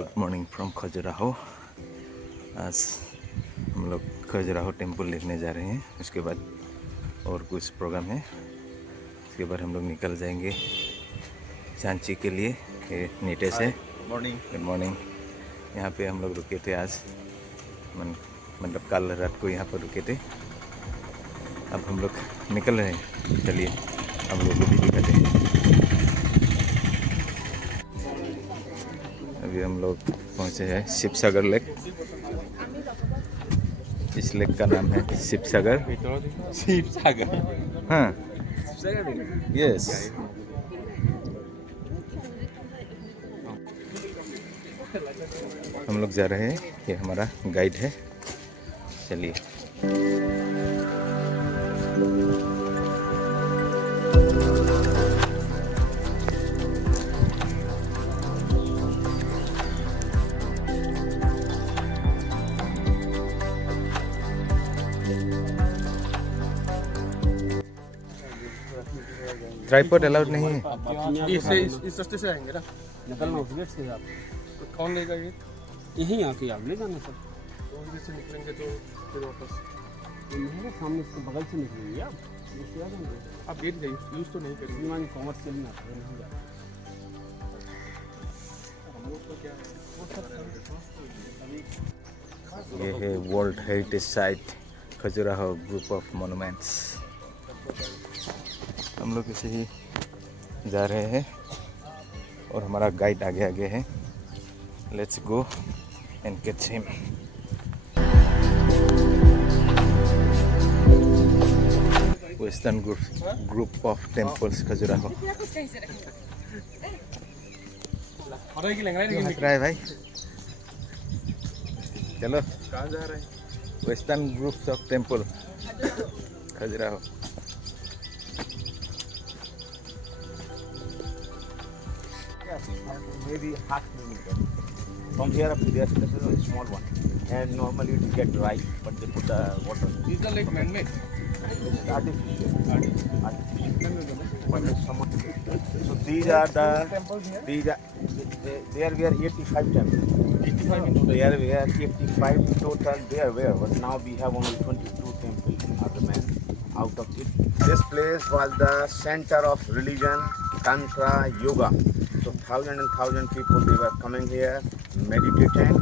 Good morning from Khajuraho. आज हम लोग खजुराहो टेम्पल देखने जा रहे हैं। उसके बाद और कुछ प्रोग्राम है। उसके बाद हम लोग निकल जाएंगे सांची के लिए। ये नीटे से गुड मॉर्निंग। यहाँ पे हम लोग रुके थे आज, मतलब कल रात को यहाँ पर रुके थे। अब हम लोग निकल रहे हैं। चलिए हम लोग को भी दिखाते हैं। अभी हम लोग पहुँचे हैं शिवसागर लेक। इस लेक का नाम है शिवसागर। हाँ, यस। हम लोग जा रहे हैं, ये हमारा गाइड है। चलिए ट्राइपॉड अलाउड नहीं है। इस रास्ते से आएंगे ना, निकलना उस गेट से आप तो कौन लेगा ये? यहीं आके आप ले जाना सर। तो उस गेट से निकलेंगे तो फिर वापस ये नहीं है सामने इसके बगल से निकलेंगे आप, इससे आ जाएंगे। आप गेट यूज़ तो नहीं करेंगे। सीमान कॉमर्स के लिए आता है, नहीं जाता। हम लोग तो क्या है, ये है world heritage site Khajuraho group of monuments. हम लोग इसे ही जा रहे हैं और हमारा गाइड आगे आगे है। Let's go and catch him. Western group of temples Khajuraho. हंस रहा है भाई। चलो, कहाँ जा रहे हैं? Western group of temple Khajuraho. Maybe half millimeter. From here up to there, this is a small one. And normally it get dry, but they put the water. Is the lake man-made? This is artificial. But it's somewhat. So these are the temples here? there we are 85 temples. 85 in total. There we are 85 in total. There were, but now we have only 22 temples are remain out of it. This place was the center of religion, tantra, yoga. So thousands and thousands people, they were coming here, meditating,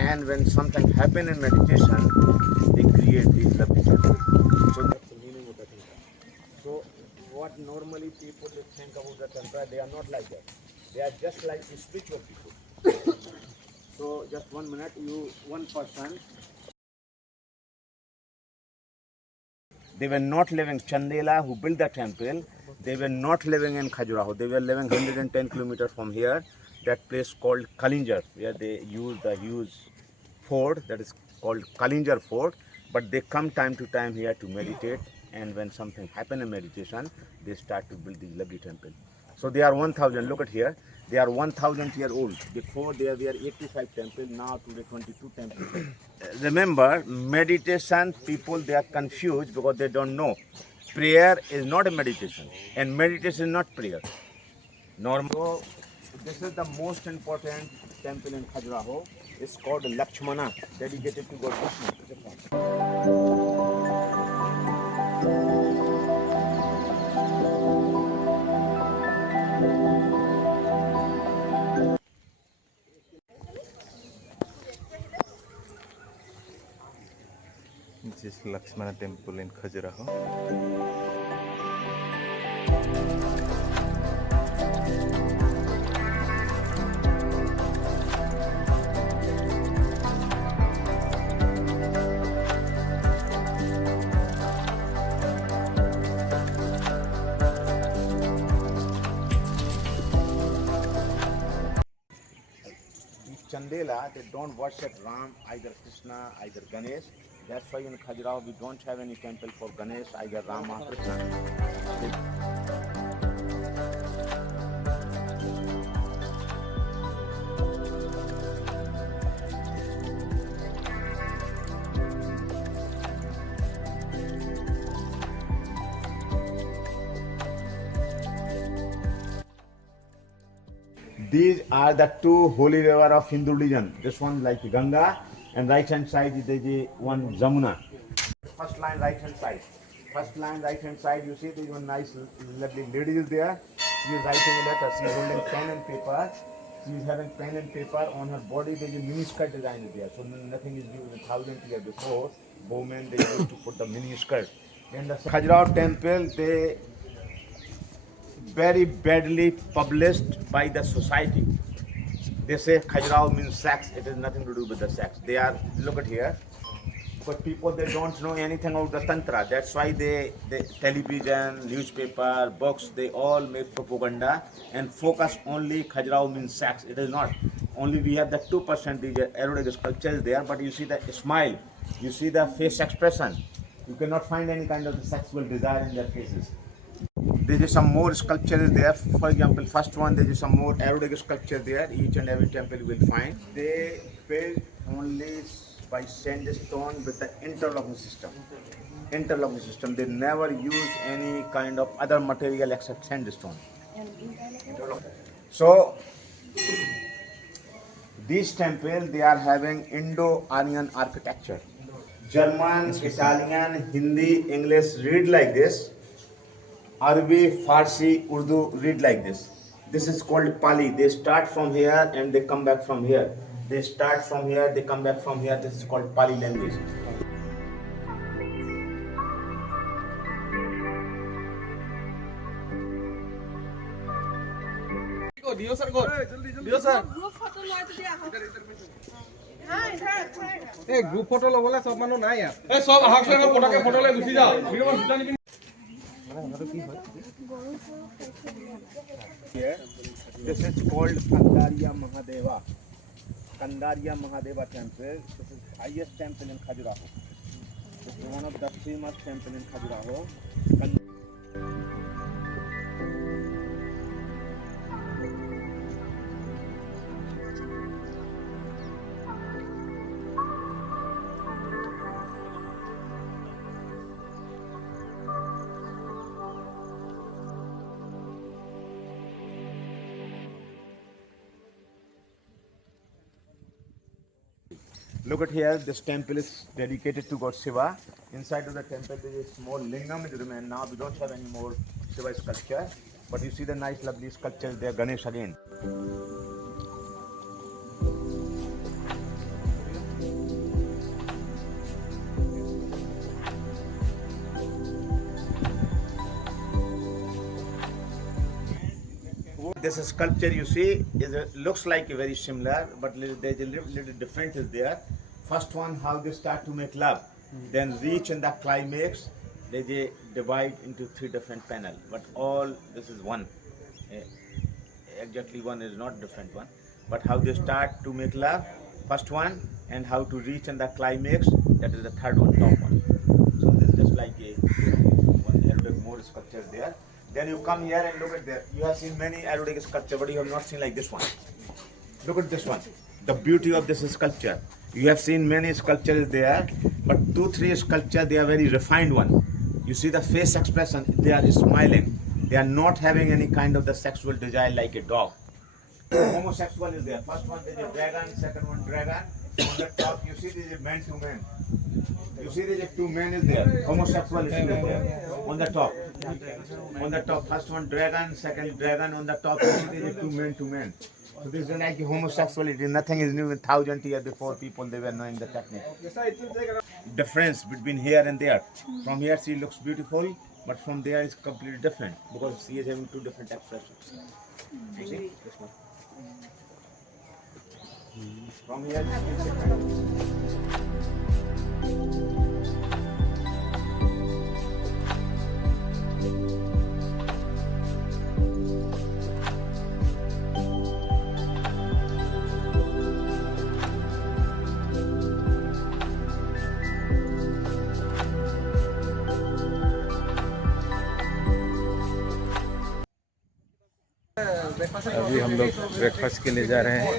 and when something happened in meditation, they create these lovely temples. So that's the meaning of the tantra. So what normally people they think about the tantra, they are not like that. They are just like spiritual people. So just 1 minute, one person. They were not living, Chandela who built the temple, they were not living in Khajuraho. They were living 110 kilometers from here, that place called Kalinjar, where they use the huge fort that is called Kalinjar Fort. But they come time to time here to meditate, and when something happen in meditation, they start to build these lovely temple. So they are 1,000, look at here, they are 1,000 year old. Before there were 85 temples, now today 22 temples. Remember, meditation, people they are confused because they don't know. Prayer is not a meditation, and meditation is not prayer. Normal. So this is the most important temple in Khajuraho. It's called Lakshmana, dedicated to God Krishna. This is Lakshmana Temple in Khajuraho. Chandela, they don't worship Ram, either Krishna, either Ganesh. That's why in Khajuraho we don't have any temple for Ganesh, either Rama, Krishna. These are the two holy river of Hindu religion. This one like Ganga, and right hand side is the one Jamuna. First line right hand side. First line right hand side, you see there is one nice lovely lady is there. She is writing a letter. She is holding pen and paper. She is having pen and paper on her body. There is a mini skirt design is there. So nothing is new. 1,000 years before, women they used to put the mini skirt. In the Khajuraho temple, they very badly published by the society. They say Khajuraho means sex. It has nothing to do with the sex. They are, look at here. But people, they don't know anything about the tantra. That's why they television, newspaper, books, they all make propaganda and focus only Khajuraho means sex. It is not. Only we have the 2% these erotic sculptures there, but you see the smile, you see the face expression. You cannot find any kind of sexual desire in their faces. There is some more sculptures there. For example, first one, there is some more erotic sculpture there. Each and every temple you will find. They build only by sandstone with the interlocking system. Interlocking system. They never use any kind of other material except sandstone. So these temples, they are having Indo-Aryan architecture. German, Italian, Hindi, English read like this. Arabic, Farsi, Urdu read like this. This is called Pali. They start from here and they come back from here. They start from here, they come back from here. This is called Pali language. दियो sir को दियो sir group photo লৈ দিয়া আহক এই group photo লবলে সব মানুহ নাই ইয়াত এই সব আহক সব ফটোকে ফটো লৈ গুচি যাও ভিডিও জুতা নিপিন This is called Kandaria Mahadeva. Kandaria Mahadeva temple. This is highest temple in Khajuraho. This is one of the famous temple in Khajuraho. Look at here, this temple is dedicated to God Shiva. Inside of the temple there is a small lingam is remain. Now we don't have any more Shiva sculpture, but you see the nice lovely sculptures there, Ganesh again. This sculpture you see looks like very similar, but there's a little difference is there. First one, how they start to make love, then reach in the climax, they divide into 3 different panels, but all this is one. Exactly one is not different one, but how they start to make love, first one, and how to reach in the climax, that is the third one, top one. So this is just like a one little more sculptures there. Then you come here and look at there. You have seen many erotic sculpture, but you have not seen like this one. Look at this one. The beauty of this sculpture. You have seen many sculptures there, but 2-3 sculpture, they are very refined one. You see the face expression, they are smiling. They are not having any kind of the sexual desire like a dog. Homosexual is there. First one is a dragon, second one dragon. On the top, you see there is a man to man. You see there is 2 men is there. Homosexual is there. On the top. On the top, first one dragon, second dragon. On the top, you see there is 2 men to men. So this is like homosexuality. Nothing is new. 1,000 years before, people they were knowing the technique. Difference between here and there. From here she looks beautiful, but from there it's completely different because she is having 2 different expressions. You see this one. From here she is different. अभी हम लोग breakfast के लिए जा रहे हैं।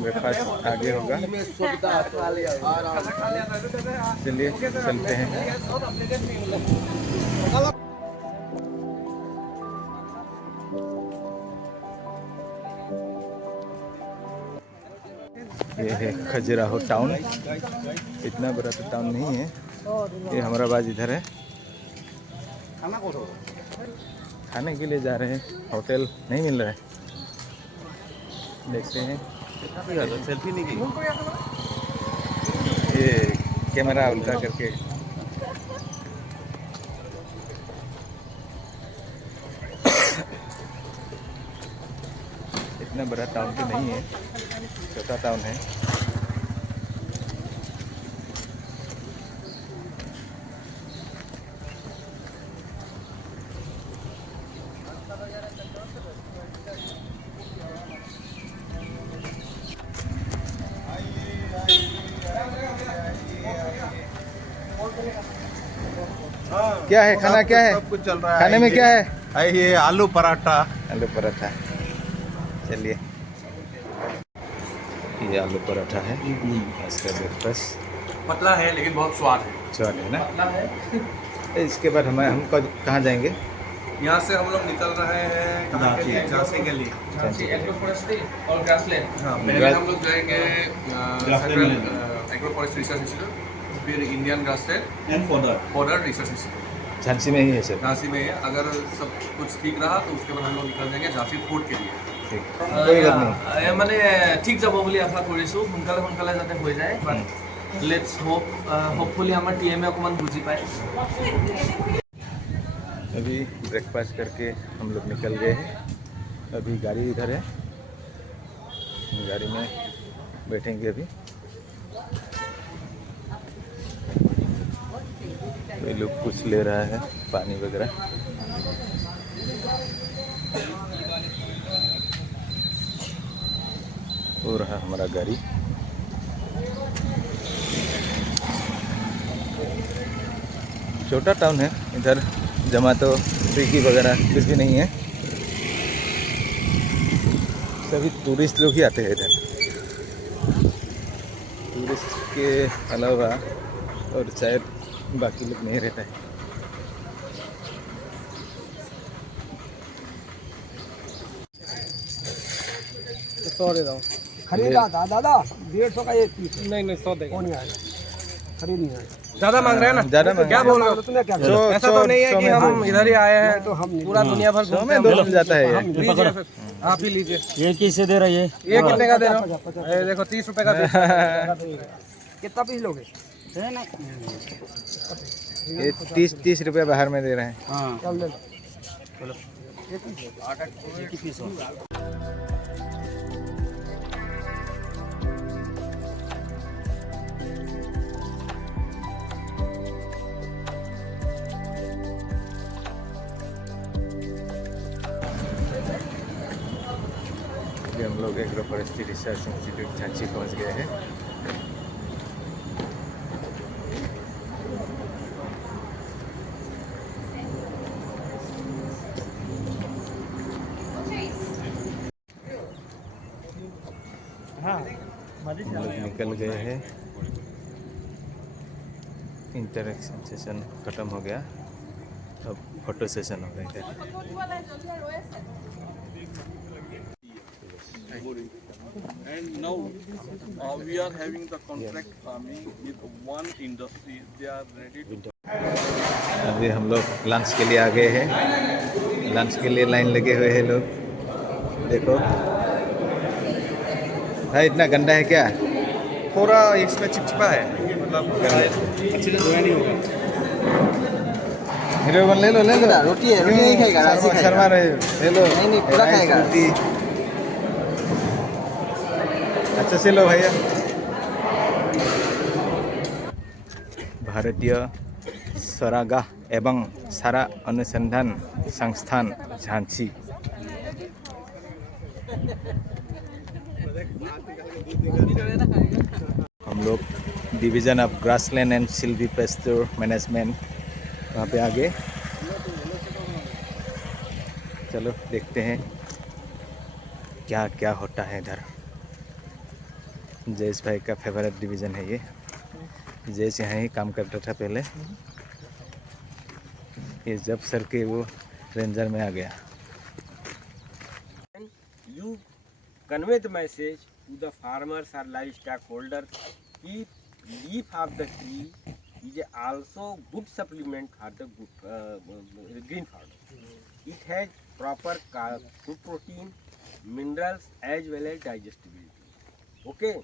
Breakfast आगे होगा, चलिए चलते हैं। ये है खजुराहो टाउन। इतना बड़ा तो टाउन नहीं है। ये हमारा बाज इधर है। खाने के लिए जा रहे हैं, होटल नहीं मिल रहा है। देखते हैं। सेल्फी नहीं की, ये कैमरा उल्टा करके। इतना बड़ा टाउन तो नहीं है, छोटा टाउन है। क्या है खाना, क्या है सब कुछ चल रहा है। खाने में, क्या है? ये आलू पराठा। आलू पराठा। चलिए, ये आलू पराठा है इसका ब्रेकफास्ट। पतला है लेकिन बहुत स्वाद है। स्वाद है ना। पतला है। इसके बाद हम कहाँ जाएंगे? यहाँ से हम लोग निकल रहे हैं कहाँ के लिए? झांसी के लिए। झांसी एग्रो फॉरेस्ट्री और ग्रासलैंड। हाँ, पहले हम लोग जाएंगे एग्रो फॉरेस्ट रिसर्च इंस्टीट्यूट, फिर Indian grassland and fodder research institute. Jhansi में ही है सर? झांसी में है। अगर सब कुछ ठीक रहा तो उसके बाद हम लोग निकल जाएंगे झांसी फोर्ट के लिए। ঠিক, कोई बात नहीं। মানে ঠিক যাব বুলি আশা কৰিছোঁ, সোনকালে যাতে হৈ যায়। বাট লেটছ হোপফুলি আমাৰ টিএমে অকণমান বুজি পায়। अभी ब्रेकफास्ट करके हम लोग निकल गए हैं। अभी गाड़ी इधर है, गाड़ी में बैठेंगे अभी। ये लोग कुछ ले रहा है, पानी वगैरह। हो रहा हमारा गाड़ी। छोटा टाउन है इधर, जमातो स्विगी वगैरह कुछ भी नहीं है। सभी टूरिस्ट लोग ही आते हैं इधर। टूरिस्ट के अलावा और शायद बाकी लोग नहीं रहता है। खरीदा था दादा 150 का एक पीस। नहीं 100 देगा। कौन आएगा? खरीद नहीं आएगा। ज्यादा मांग रहे हैं ना? ज़्यादा क्या बोल रहे हो? तुमने क्या सौ- ऐसा तो नहीं है कि हम इधर ही आए हैं तो हम पूरा दुनिया भर सौ में दो मिल जाता है ये। लीजिए फिर, आप ही लीजिए। ये किससे दे रहा है? ये कितने का दे रहे हो? ये देखो 30 रुपए का दे। कितना पीस लोगे? ये 30 रुपये बाहर में दे रहे हैं। हाँ चल ले चलो। एक ही पीस हो। अभी हम लोग agro forestry research institute Jhansi पहुंच गए हैं। हम लोग निकल गए हैं। इंटरेक्शन सेशन ख़त्म हो गया, अब फोटो सेशन हो गया इधर। And now we are having the contract farming with one industry. They are ready to. अभी हम लोग लंच के लिए आ गए हैं। लंच के लिए लाइन लगे हुए हैं लोग। देखो भाई, इतना गंदा है क्या? थोड़ा इसमें चिपचिपा है, मतलब अच्छी से धोया नहीं होगा। हीरो बन ले लो रोटी है, रोटी नहीं खाएगा, राइस ही खाएगा। शर्मा रहे हो? ले लो। नहीं, पूरा राइस, खाएगा। रोटी। अच्छा से लो भैया। भारतीय सरागाह एवं सारा अनुसंधान संस्थान झांसी। हम लोग division of grassland and Silvi pasture management वहाँ पे आगे। चलो देखते हैं क्या क्या होता है इधर। जयेश भाई का फेवरेट डिवीज़न है ये। जयेश यहाँ ही काम करता था पहले, ये जब सर के वो रेंजर में आ गया। You convey the message to the farmers or livestock holders. If leaf of the tree is also good supplement for the green fodder. It has proper food protein, minerals as well as digestibility. Okay,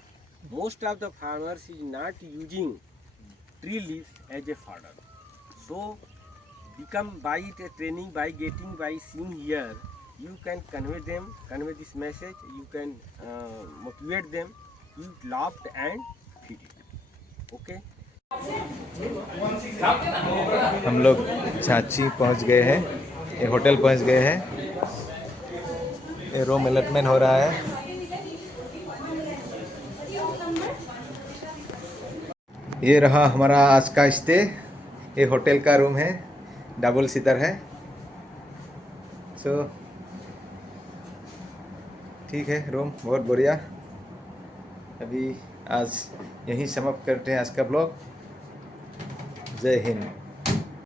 most of the farmers is not using tree leaves as a fodder. So become by the training, by seeing here, you can convey this message, you can motivate them, you love and feed it. Okay. हम लोग झांसी पहुंच गए हैं, ये hotel पहुंच गए हैं। ये रूम अलॉटमेंट हो रहा है। ये रहा हमारा आज का स्टे। ये होटल का रूम है, डबल सीटर है। सो ठीक है, रूम बहुत बढ़िया। अभी आज यहीं समाप्त करते हैं आज का ब्लॉग। जय हिंद।